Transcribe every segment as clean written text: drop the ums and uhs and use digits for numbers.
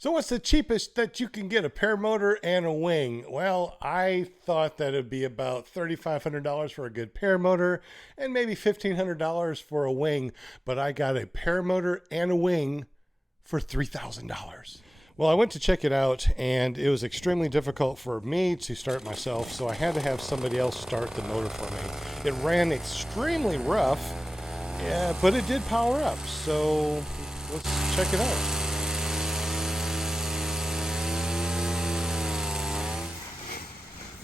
So what's the cheapest that you can get a paramotor and a wing? Well, I thought that it'd be about $3,500 for a good paramotor and maybe $1,500 for a wing, but I got a paramotor and a wing for $3,000. Well, I went to check it out and it was extremely difficult for me to start myself, so I had to have somebody else start the motor for me. It ran extremely rough, yeah, but it did power up, so let's check it out.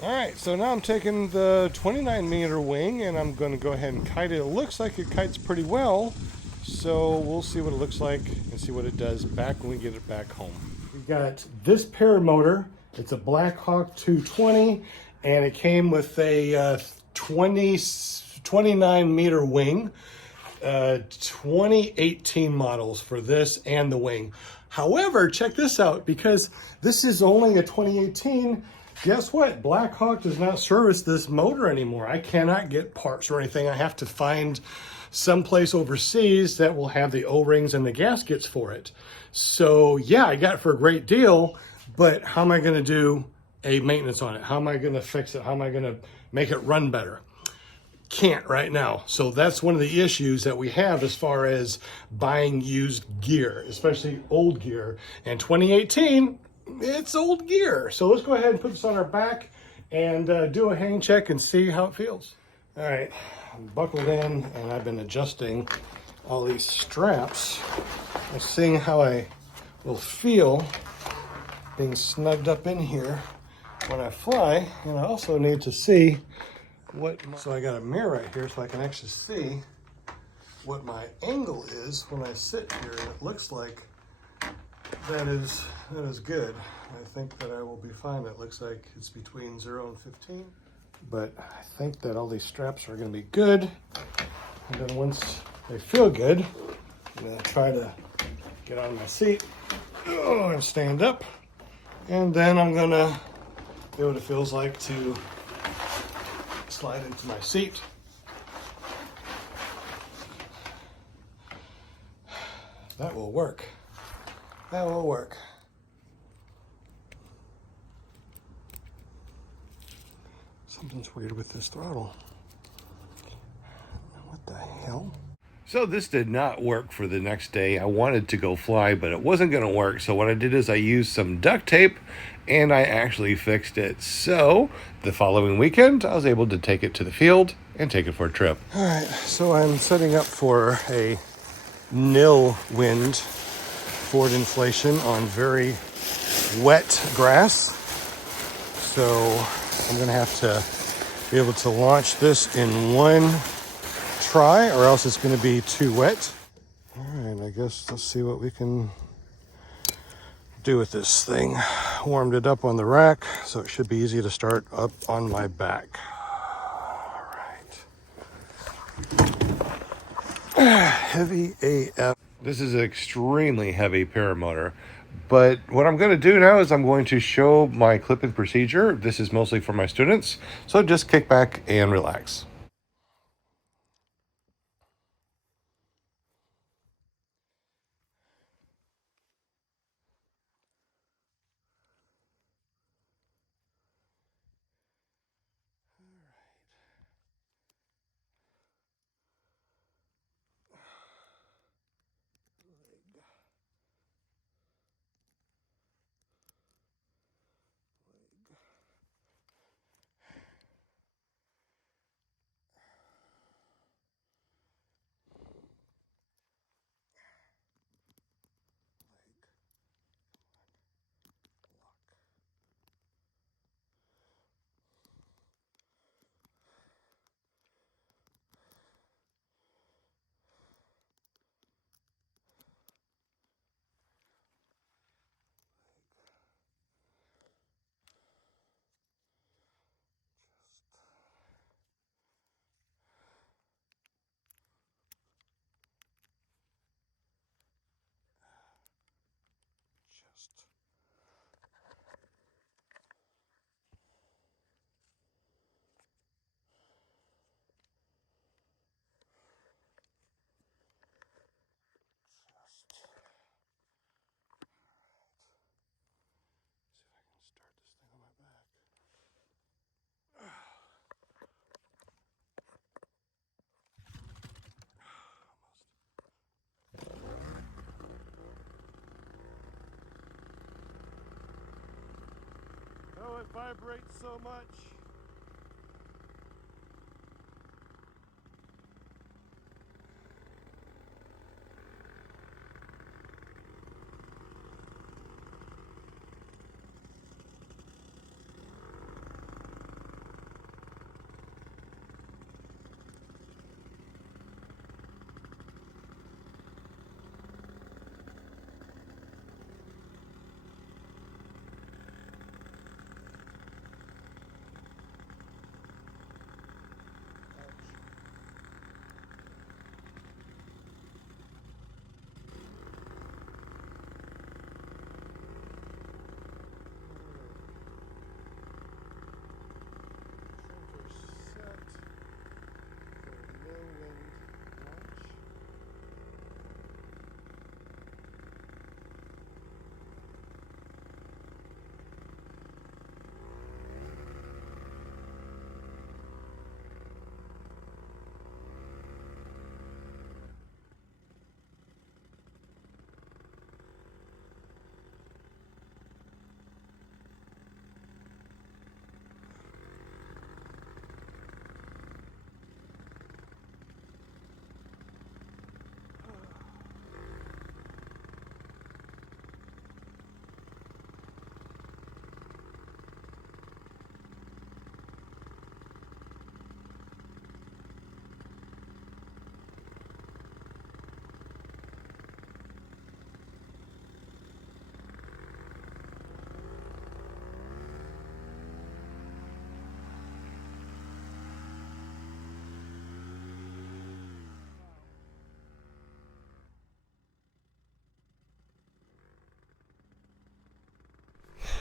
All right, so now I'm taking the 29-meter wing and I'm going to go ahead and kite it. It looks like it kites pretty well, so we'll see what it looks like and see what it does back when we get it back home. We got this paramotor. It's a Blackhawk 220, and it came with a 29-meter wing. 2018 models for this and the wing. However, check this out, because this is only a 2018. Guess what? Blackhawk does not service this motor anymore. I cannot get parts or anything. I have to find someplace overseas that will have the O-rings and the gaskets for it. So yeah, I got it for a great deal, but how am I going to do a maintenance on it? How am I going to fix it? How am I going to make it run better? Can't right now. So that's one of the issues that we have as far as buying used gear, especially old gear. And 2018, it's old gear. So let's go ahead and put this on our back and do a hang check and see how it feels. All right, I'm buckled in and I've been adjusting all these straps and seeing how I will feel being snugged up in here when I fly. And I also need to see so I got a mirror right here so I can actually see what my angle is when I sit here, and it looks like that is good. I think that I will be fine. It looks like it's between 0 and 15, but I think that all these straps are going to be good. And then once they feel good, I'm going to try to get on my seat and stand up, and then I'm going to see what it feels like to slide into my seat. That will work. That will work. Something's weird with this throttle. What the hell? So this did not work for the next day. I wanted to go fly, but it wasn't going to work. So what I did is I used some duct tape and I actually fixed it. So the following weekend, I was able to take it to the field and take it for a trip. All right, so I'm setting up for a nil wind forward inflation on very wet grass. So I'm going to have to be able to launch this in one try, or else it's going to be too wet. All right, I guess let's see what we can do with this thing. Warmed it up on the rack, so it should be easy to start up on my back. All right. Heavy AF. This is an extremely heavy paramotor, but what I'm going to do now is I'm going to show my clip-in procedure. This is mostly for my students, so just kick back and relax. it vibrates so much.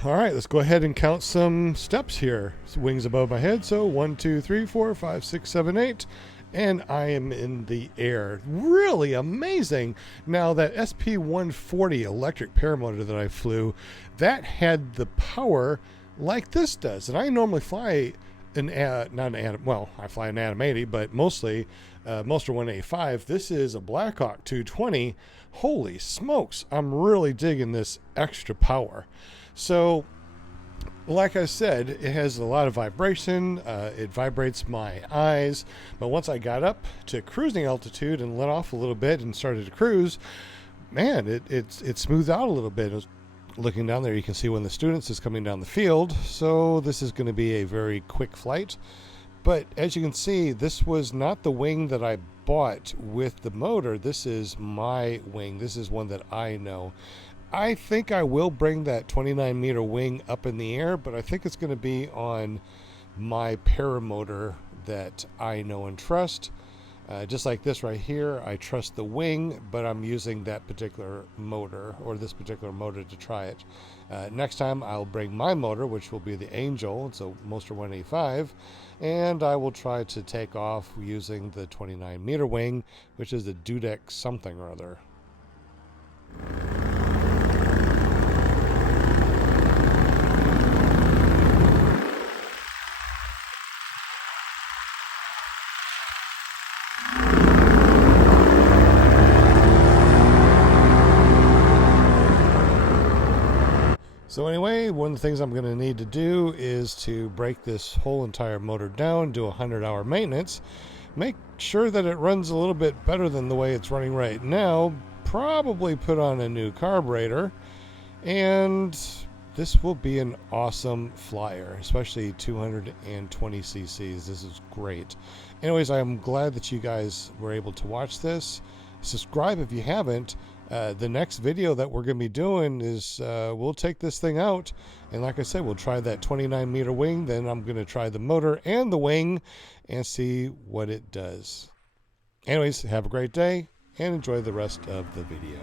All right, let's go ahead and count some steps here. Wings above my head, so 1, 2, 3, 4, 5, 6, 7, 8, and I am in the air. Really amazing. Now that SP140 electric paramotor that I flew, that had the power like this does, and I normally fly I fly an Atom 80, but mostly Moster 185. This is a Blackhawk 220. Holy smokes, I'm really digging this extra power. So, like I said, it has a lot of vibration. It vibrates my eyes. But once I got up to cruising altitude and let off a little bit and started to cruise, man, it smoothed out a little bit. Looking down there, you can see one of the students is coming down the field. So this is going to be a very quick flight. But as you can see, this was not the wing that I bought with the motor. This is my wing. This is one that I know. I think I will bring that 29-meter wing up in the air, but I think it's going to be on my paramotor that I know and trust. Just like this right here, I trust the wing, but I'm using that particular motor, or this particular motor, to try it. Next time I'll bring my motor, which will be the Angel, so Moster 185, and I will try to take off using the 29-meter wing, which is the Dudek something or other. So anyway, one of the things I'm going to need to do is to break this whole entire motor down, do 100-hour maintenance, make sure that it runs a little bit better than the way it's running right now, probably put on a new carburetor, and this will be an awesome flyer, especially 220 cc's. This is great. Anyways, I'm glad that you guys were able to watch this. Subscribe if you haven't. The next video that we're going to be doing is we'll take this thing out, and like I said, we'll try that 29-meter wing. Then I'm going to try the motor and the wing and see what it does. Anyways, have a great day and enjoy the rest of the video.